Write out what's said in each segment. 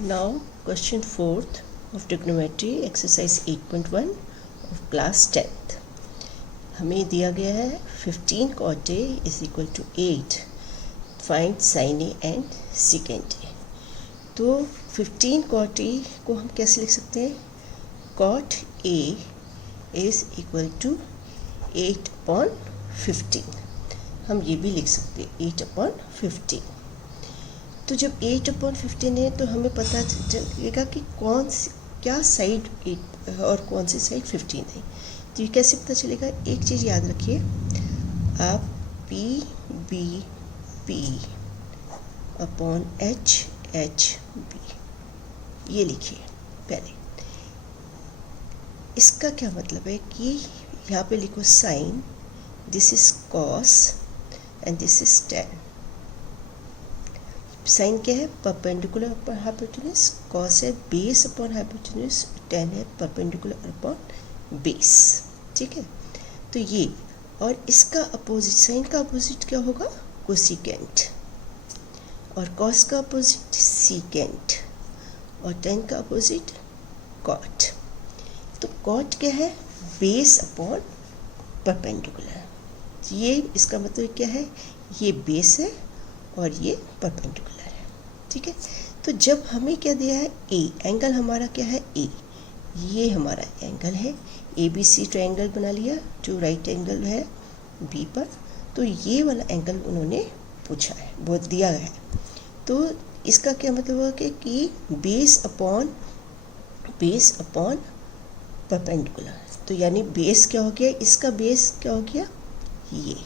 Now question 4th of trigonometry exercise 8.1 of class 10th. हमें दिया गया है 15 cot A is equal to 8. Find sin A and secant A. तो 15 cot A को हम कैसे लिख सकते हैं? Cot A is equal to 8/15. हम ये भी लिख सकते हैं 8/15. तो जब 8/15 है तो हमें पता चलेगा कि क्या साइड 8 और कौन सी साइड 15 है. तो ये कैसे पता चलेगा? एक चीज़ याद रखिए, आप P अपॉन H ये लिखिए पहले. इसका क्या मतलब है कि यहाँ पे लिखो sine, this is cos and this is tan. Sine क्या है? Perpendicular upon hypotenuse. कॉस है बेस अपॉन हाइपोटेन्यूज. टेन है परपेंडिकुलर अपॉन बेस. ठीक है, तो ये और इसका अपोजिट, साइन का अपोजिट क्या होगा? कोसिकेंट. और कॉस का अपोजिट सीकेंट. और टेन का अपोजिट कॉट. तो कॉट क्या है? Base upon perpendicular. ये इसका मतलब क्या है? ये बेस है और ये परपेंडिकुलर है. ठीक है, तो जब हमें क्या दिया है? ए. एंगल हमारा क्या है? ए. ये हमारा एंगल है. ABC ट्रायंगल बना लिया जो राइट एंगल है बी पर. तो ये वाला एंगल उन्होंने पूछा है, वो दिया है. तो इसका क्या मतलब हुआ कि बेस अपॉन परपेंडिकुलर. तो यानी बेस क्या हो गया? इसका बेस क्या हो गया? ये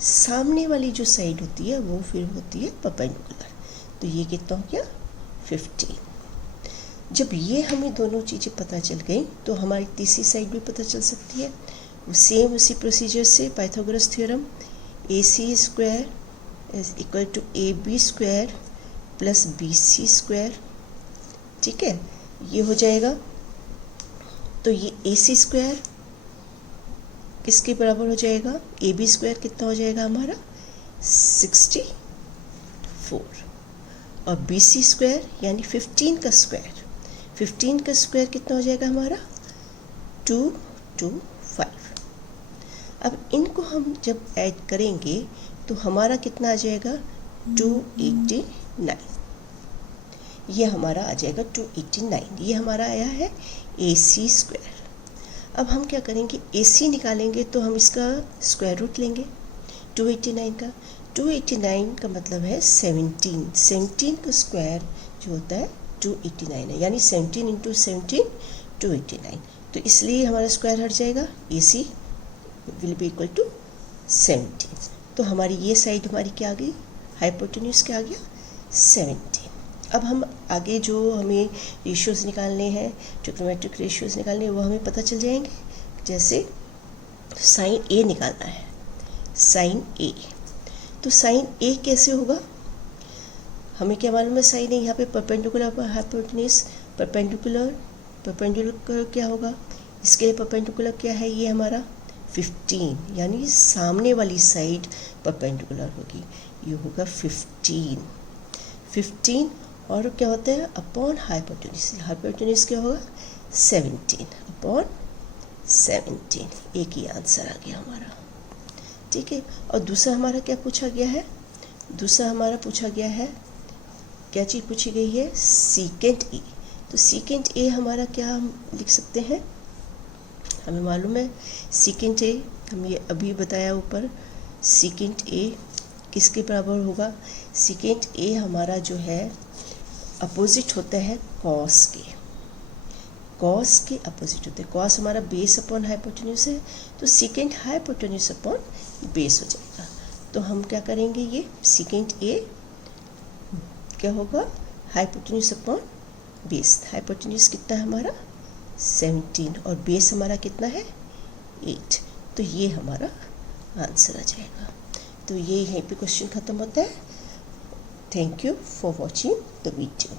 सामने वाली जो साइड होती है वो फिर होती है परपेंडिकुलर. तो ये कितना हो गया? 15. जब ये हमें दोनों चीज़ें पता चल गई तो हमारी तीसरी साइड भी पता चल सकती है. सेम उसी प्रोसीजर से Pythagoras theorem, AC square is equal to AB square plus BC square. ठीक है, ये हो जाएगा. तो ये AC स्क्वायर किसके बराबर हो जाएगा? AB स्क्वायर कितना हो जाएगा हमारा? 64. और BC स्क्वायर यानी 15 का स्क्वायर, 15 का स्क्वायर कितना हो जाएगा हमारा? 225. अब इनको हम जब ऐड करेंगे तो हमारा कितना आ जाएगा? 289. ये हमारा आ जाएगा 289. ये हमारा आया है AC स्क्वायर. अब हम क्या करेंगे? AC निकालेंगे तो हम इसका स्क्वायर रूट लेंगे 289 का. 289 का मतलब है 17. 17 का स्क्वायर जो होता है 289 है, यानी 17 इंटू 17 289. तो इसलिए हमारा स्क्वायर हट जाएगा. AC will be equal to 17. तो हमारी ये साइड हमारी क्या आ गई? हाइपोटेन्यूज क्या आ गया? 17. अब हम आगे जो हमें रेशियोज़ निकालने हैं, ट्रिग्नोमेट्रिक रेशियोज़ निकालने हैं, वो हमें पता चल जाएंगे. जैसे साइन A निकालना है, साइन A. तो साइन A कैसे होगा? हमें क्या मालूम है? साइन A यहाँ पे परपेंडिकुलर हाइपोटेन्यूज. परपेंडिकुलर क्या होगा? इसके लिए परपेंडिकुलर क्या है? ये हमारा 15, यानी सामने वाली साइड परपेंडिकुलर होगी. ये होगा 15. और क्या होता है? Upon hypotenuse. हाइपोटेन्यूज क्या होगा? 17/17. एक ही आंसर आ गया हमारा. ठीक है, और दूसरा हमारा क्या पूछा गया है? दूसरा हमारा पूछा गया है, क्या चीज़ पूछी गई है? Secant A. तो सीकेंट A हमारा क्या हम लिख सकते हैं? हमें मालूम है सीकेंट A, हम ये अभी बताया ऊपर. सीकेंट A किसके बराबर होगा? सीकेंट A हमारा जो है अपोजिट होता है कॉस के. कॉस के अपोजिट होते हैं. कॉस हमारा बेस अपॉन हाइपोटेन्यूज है, तो सीकेंट हाइपोटेन्यूज अपॉन बेस हो जाएगा. तो हम क्या करेंगे? ये सीकेंट A क्या होगा? Hypotenuse upon base. हाइपोटेन्यूज कितना है हमारा? 17. और बेस हमारा कितना है? 8. तो ये हमारा आंसर आ जाएगा. तो ये यहीं पे क्वेश्चन ख़त्म होता है. Thank you for watching the video.